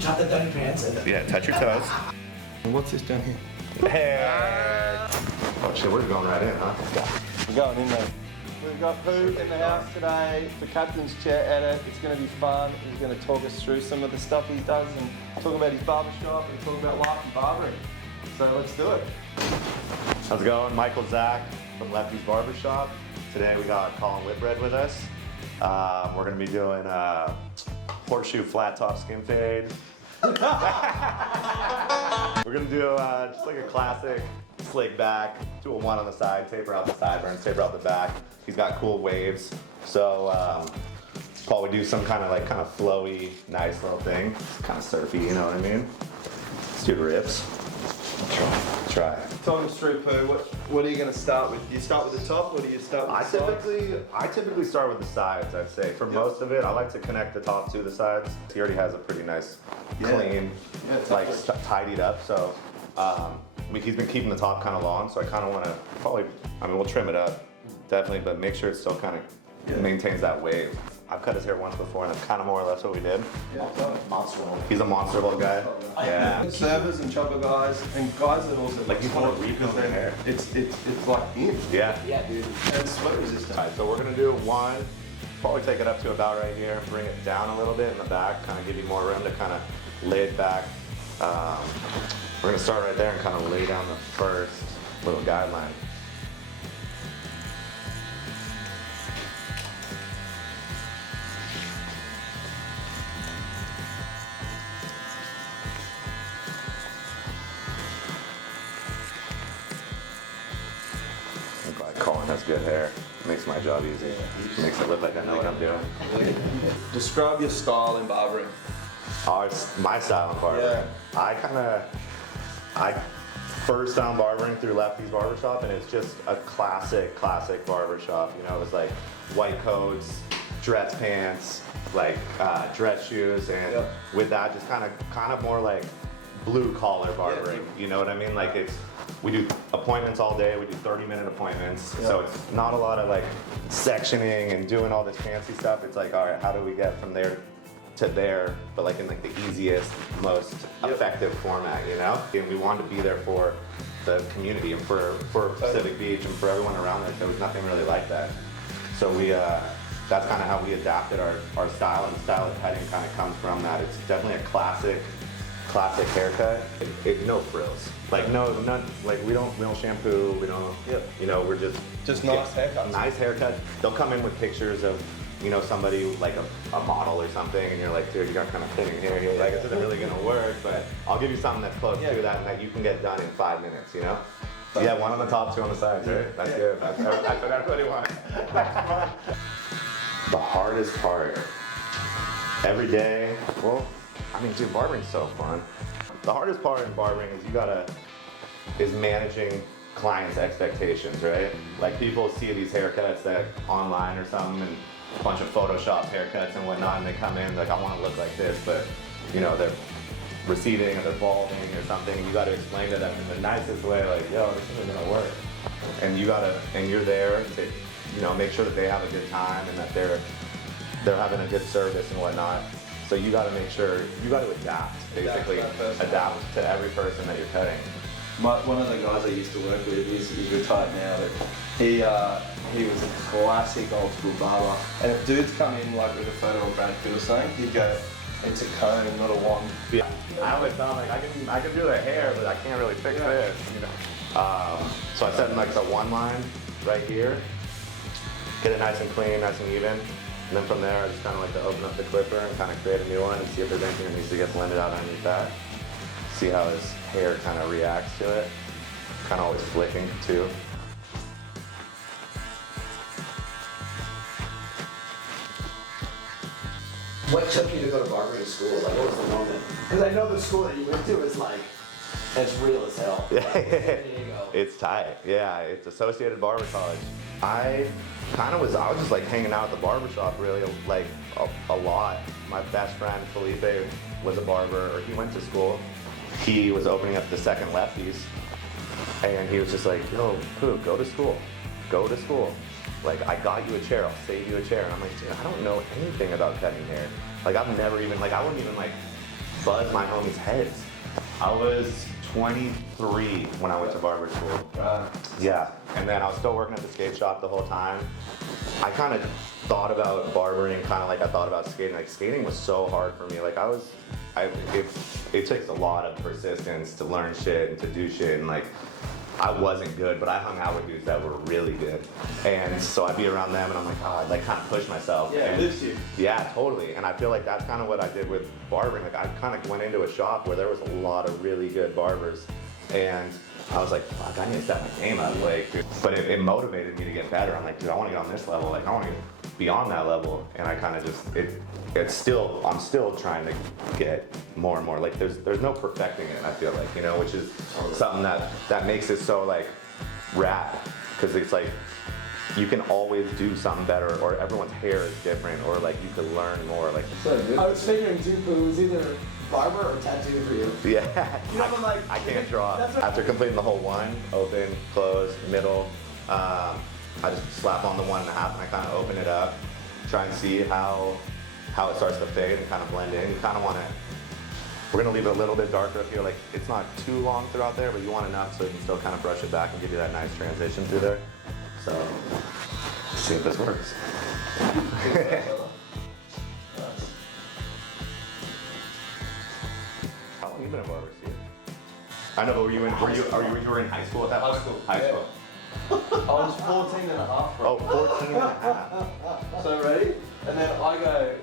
Tuck it down your pants. And Yeah, touch your toes. And what's this down here? Hey! Oh shit, we're going right in, huh? We're going in there. We've got Pooh in the house today for Captain's Chair Edit. It's going to be fun. He's going to talk us through some of the stuff he does and talk about his barbershop and talk about life and barbering. So let's do it. How's it going? Mikal Zack from Lefty's Barbershop. Today we got Colin Whitbread with us. We're going to be doing horseshoe flat top skin fade. We're going to do just like a classic slick back, do a one on the side, taper out the sideburns, taper out the back. He's got cool waves. So probably do some kind of flowy, nice little thing. It's kind of surfy, you know what I mean? Let's do the rips. Try. Talk us through, Pooh. What are you going to start with? Do you start with the top or do you start with the sides? I typically start with the sides, I'd say. For most of it, I like to connect the top to the sides. He already has a pretty nice, clean, tidied up. So he's been keeping the top kind of long, so I kind of want to we'll trim it up, definitely, but make sure it still kind of maintains that wave. I've cut his hair once before, and that's kind of more or less what we did. Yeah, monster roll. He's a monster little guy. Yeah. Servers and chopper guys, and guys that also Like you want to rebuild their hair. It's like in. Yeah. Yeah, dude. And sweat resistant. All right, so we're gonna do one. Probably take it up to about right here, bring it down a little bit in the back, kind of give you more room to kind of lay it back. We're gonna start right there and kind of lay down the first little guideline. I'm glad Colin has good hair. Makes my job easy. Makes it look like I know what I'm doing. Describe your style in barbering. My style in barbering. Yeah. I first found barbering through Lefty's Barbershop, and it's just a classic barbershop. You know, it's like white coats, dress pants, like dress shoes, and with that, just kind of more like blue collar barbering. You know what I mean? Like we do appointments all day. We do 30-minute appointments, so it's not a lot of like sectioning and doing all this fancy stuff. It's like, all right, how do we get from there to there, but like in like the easiest, most effective format, you know? And we wanted to be there for the community and for Pacific Beach and for everyone around there. There was nothing really like that. So that's kind of how we adapted our style, and the style of cutting kind of comes from that. It's definitely a classic haircut. No frills. Like none. Like we don't shampoo. We don't. You know, we're just nice haircuts. Nice haircuts. They'll come in with pictures of, you know, somebody like a model or something, and you're like, dude, you got kind of thinning hair. You're like, this isn't really gonna work, but I'll give you something that's close to that, and that you can get done in 5 minutes. You know. Yeah, one on the top, two on the sides, right? That's good. That's what he wanted. The hardest part every day. Well, I mean, dude, barbering's so fun. The hardest part in barbering is managing clients' expectations, right? Like people see these haircuts that online or something, and a bunch of Photoshop haircuts and whatnot, and they come in like, I want to look like this, but you know, they're receding or they're balding or something, and you got to explain to them in the nicest way, like, yo, this isn't gonna work. And you're there to, you know, make sure that they have a good time and that they're having a good service and whatnot. So you got to make sure, you got to adapt, basically, adapt to every person that you're cutting. One of the guys I used to work with, he's retired now, but he was a classic old school barber. And if dudes come in like with a photo of Brad Pitt or something, he'd go, it's a cone, not a wand. Yeah. I always thought like I can do the hair, but I can't really fix this. You know. So I set in like the one line right here, get it nice and clean, nice and even. And then from there, I just kind of like to open up the clipper and kind of create a new one and see if there's anything that needs to get blended out underneath that. See how his hair kind of reacts to it. Kind of always flicking too. What took you to go to barbering school? Like, what was the moment? Because I know the school that you went to is like, it's real as hell. Yeah, There you go. it's tight. Yeah, it's Associated Barber College. I was just like hanging out at the barbershop really like a lot. My best friend Felipe was a barber, or he went to school. He was opening up the second Lefties, and he was just like, yo, Pooh, go to school. Like, I got you a chair, I'll save you a chair. And I'm like, dude, I don't know anything about cutting hair. Like, I've never even, like, I wouldn't even like buzz my homies' heads. I was 23 when I went to barber school. Right. Yeah, and then I was still working at the skate shop the whole time. I kind of thought about barbering kind of like I thought about skating. Like skating was so hard for me. Like it takes a lot of persistence to learn shit and to do shit, and like I wasn't good, but I hung out with dudes that were really good. And so I'd be around them and I'm like, oh, I'd like kind of push myself. Yeah, and, it lifts you. Yeah, totally. And I feel like that's kind of what I did with barbering. Like I kind of went into a shop where there was a lot of really good barbers. And I was like, fuck, I need to step my game up. Like, but it motivated me to get better. I'm like, dude, I want to get on this level. Like, I want to get beyond that level. And I kind of just, I'm still trying to get more and more. Like, there's no perfecting it, I feel like, you know, which is something that makes it so, like, rad. Because it's like, you can always do something better, or everyone's hair is different, or like, you can learn more. Like, I was figuring too, but it was either barber or tattoo for you. yeah, You know, I'm like, I can't draw. that's what- After completing the whole one, open, close, middle, I just slap on the 1.5 and I kind of open it up, try and see how it starts to fade and kind of blend in. You kind of want to, we're going to leave it a little bit darker up here. Like, it's not too long throughout there, but you want enough so you can still kind of brush it back and give you that nice transition through there. So, let's see if this works. How long have you been a barber, Steve? I know, but were you in high school at that point? High school. I was 14 and a half. Oh, 14 and a half. So ready? And then I go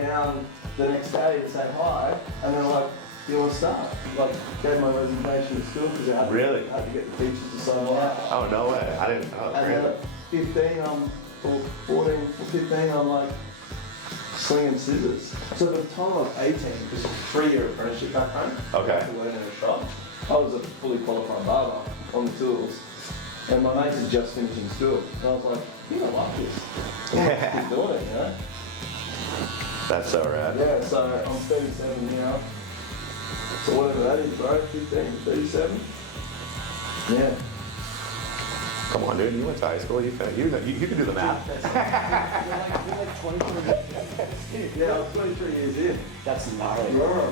down the next day and say hi, and then like, do you want to start? Like, gave my resignation to school because I had Really? to get the teachers to sign out. Oh, no way. I didn't know. And then Really? at 15, or 14, or 15, I'm like slinging scissors. So by the time I was 18, because it's a 3-year apprenticeship back home, Okay. I had to learn in a shop. I was a fully qualified barber on the tools. And my mates had just finishing school. So I was like, you don't like this. Keep doing it, you know? That's so rad. Yeah, so I'm 37 now. So whatever that is, bro, 15, 37. Yeah. Come on, dude. You went to high school. You can do the math. You're like 23 years. Yeah, I was 23 years in. That's gnarly. Yeah.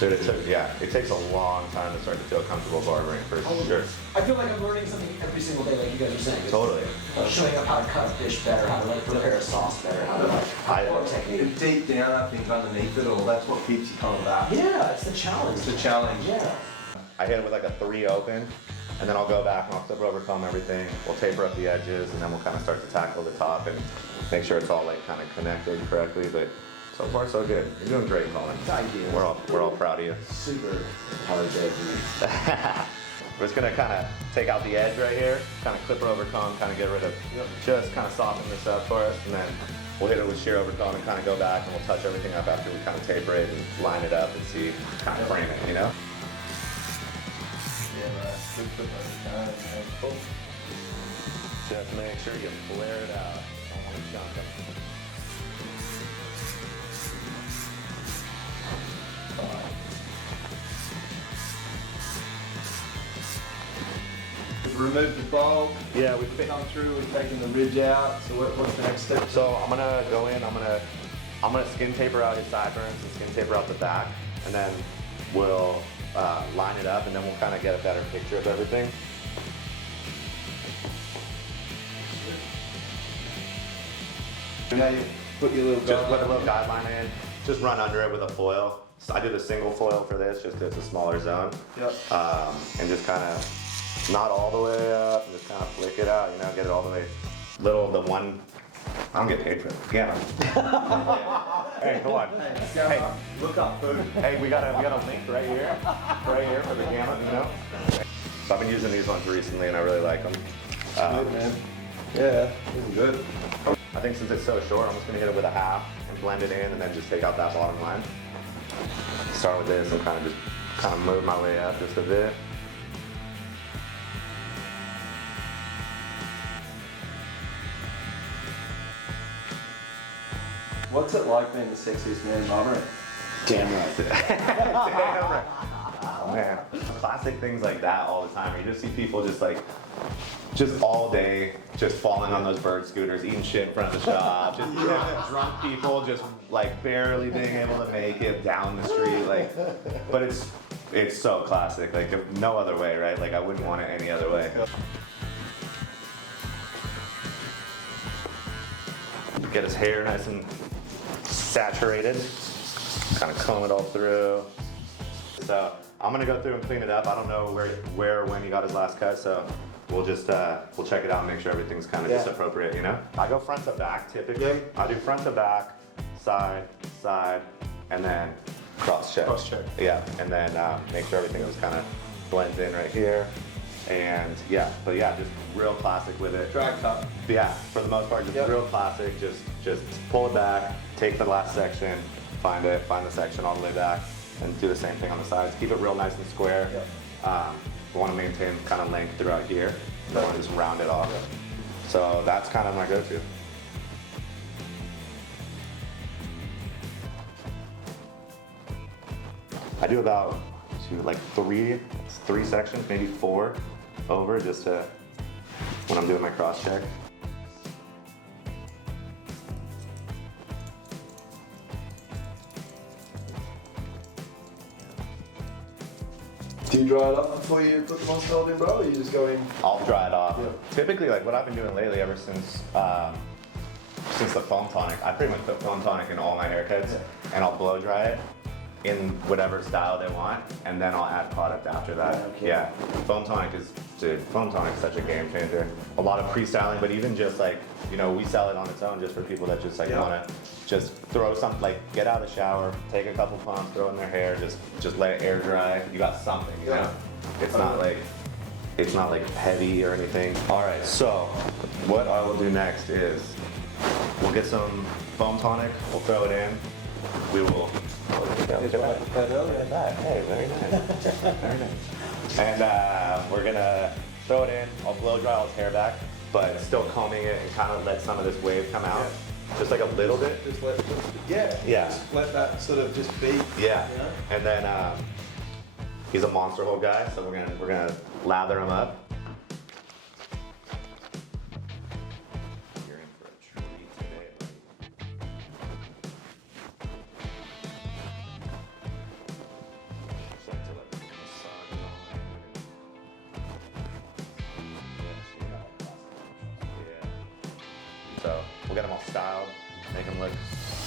Dude, it takes a long time to start to feel comfortable barbering for sure. I feel like I'm learning something every single day, like you guys are saying. It's Totally. showing up how to cut a fish better, how to like prepare a sauce better, how to like more technique. Deep down, I think underneath it all, that's what keeps you coming back. Yeah, it's the challenge. It's a challenge. Yeah. I hit it with like a 3 open, and then I'll go back and I'll clip over comb everything. We'll taper up the edges, and then we'll kind of start to tackle the top and make sure it's all like kind of connected correctly. But so far, so good. You're doing great, Colin. Thank you. We're all proud of you. Super hard day for me. We're just gonna kind of take out the edge right here, kind of clip her over comb, kind of get rid of, just kind of soften this up for us, and then we'll hit it with shear over comb and kind of go back, and we'll touch everything up after we kind of taper it and line it up and see, kind of frame it, you know? Yeah, right. Good flip over time, man. Cool. Just make sure you flare it out. Don't want to jump it. We've removed the bulb. Yeah, We've come through, we've taken the ridge out. So what's the next step? So I'm gonna go in, I'm gonna skin taper out his sideburns and skin taper out the back, and then we'll line it up, and then we'll kind of get a better picture of everything. Now you put your little Just put a guideline little in. guideline in, just run under it with a foil. So I did a single foil for this, just 'cause it's a smaller zone. Yep. And just kind of, not all the way up, just kind of flick it out, you know, get it all the way. I don't get paid for it. Yeah. Hey, come on. Hey, look up food. Hey, we got a link right here for the gamma, you know? So I've been using these ones recently and I really like them. Good, man. Yeah, this is good. I think since it's so short, I'm just gonna hit it with a half and blend it in and then just take out that bottom line. Start with this and kind of move my way up just a bit. What's it like being the sexiest man in barbering? Damn right. Damn right. Oh man. Classic things like that all the time. You just see people just like just all day, just falling on those bird scooters, eating shit in front of the shop, just drunk people, just like barely being able to make it down the street, like. But it's so classic, like no other way, right? Like I wouldn't want it any other way. Get his hair nice and saturated, kind of comb it all through. So I'm gonna go through and clean it up. I don't know where or when he got his last cut, so we'll just we'll check it out and make sure everything's kind of just appropriate, you know? I go front to back typically. I do front to back, side, side, and then cross check. Cross check. Yeah, and then make sure everything just kind of blends in right here. And yeah, but yeah, just real classic with it. Drag cut. Yeah, for the most part, just real classic. Just pull it back, take the last section, find the section all the way back, and do the same thing on the sides. Keep it real nice and square. We want to maintain kind of length throughout here. We want to just round it off. So that's kind of my go-to. I do about like three sections, maybe 4 over, just to when I'm doing my cross check. Do you dry it off before you put the monster hold in, bro, or you just go in? I'll dry it off. Yeah. Typically, like what I've been doing lately, ever since the foam tonic, I pretty much put foam tonic in all my haircuts, and I'll blow dry it in whatever style they want, and then I'll add product after that. Yeah, foam tonic is such a game changer. A lot of pre-styling, but even just like, you know, we sell it on its own just for people that just like want to just throw something, like get out of the shower, take a couple pumps, throw in their hair, just let it air dry. You got something, you know? It's not like heavy or anything. All right, so what I will do next is we'll get some foam tonic, we'll throw it in, we will. Look at that. Hey, very nice. Very nice. And we're gonna throw it in. I'll blow dry all his hair back, but still combing it and kind of let some of this wave come out. Just like a little bit. Just let that sort of just be. Yeah. You know? And then he's a monster hole guy, so we're gonna lather him up. You're in for a treat today. Just like to let the massage it all over. Yeah. So we'll get him all styled, make him look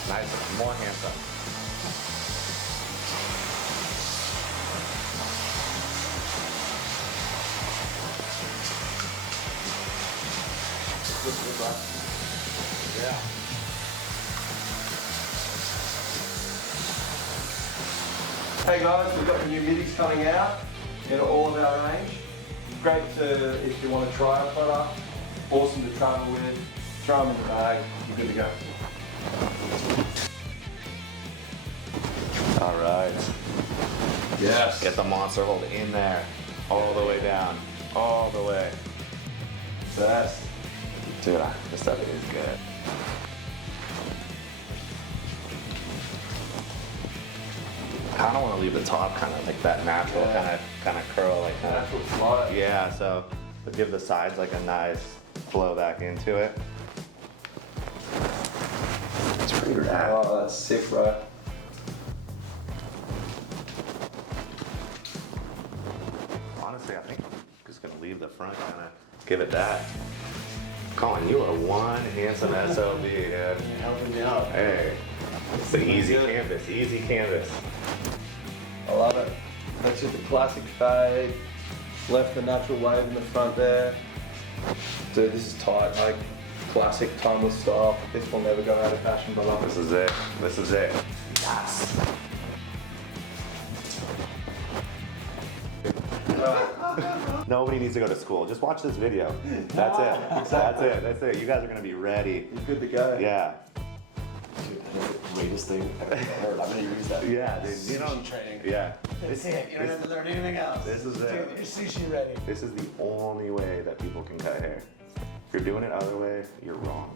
nice and more handsome. Yeah. Hey guys, we've got the new middies coming out in all of our range. Great to, if you want to try our product, awesome to travel with, throw them in the bag, you're good to go. All right. Yes. Get the monster hold in there, all the way down, all the way. Best. Dude, this stuff is good. I kind of want to leave the top kind of like that natural kind of curl, like that. Natural flow. Yeah, so give the sides like a nice flow back into it. It's pretty rad. Oh, that's sick, bro. Honestly, I think I'm just gonna leave the front, kind of give it that. Colin, you are one handsome SOB, dude. You're helping me out. Hey, it's the easy canvas, easy canvas. I love it. That's just a classic fade. Left the natural wave in the front there. Dude, this is tight, like classic timeless style. This will never go out of fashion, brother. This is it. This is it. Yes. Nobody needs to go to school. Just watch this video. That's it. Exactly. That's it. You guys are gonna be ready. You're good to go. Yeah. Dude, that's the greatest thing I've ever heard. I'm gonna use that. Yeah, dude. You know. Sushi training. Yeah. That's it. You don't have to learn anything else. This is Dude, it. you're sushi ready. This is the only way that people can cut hair. If you're doing it other way, you're wrong.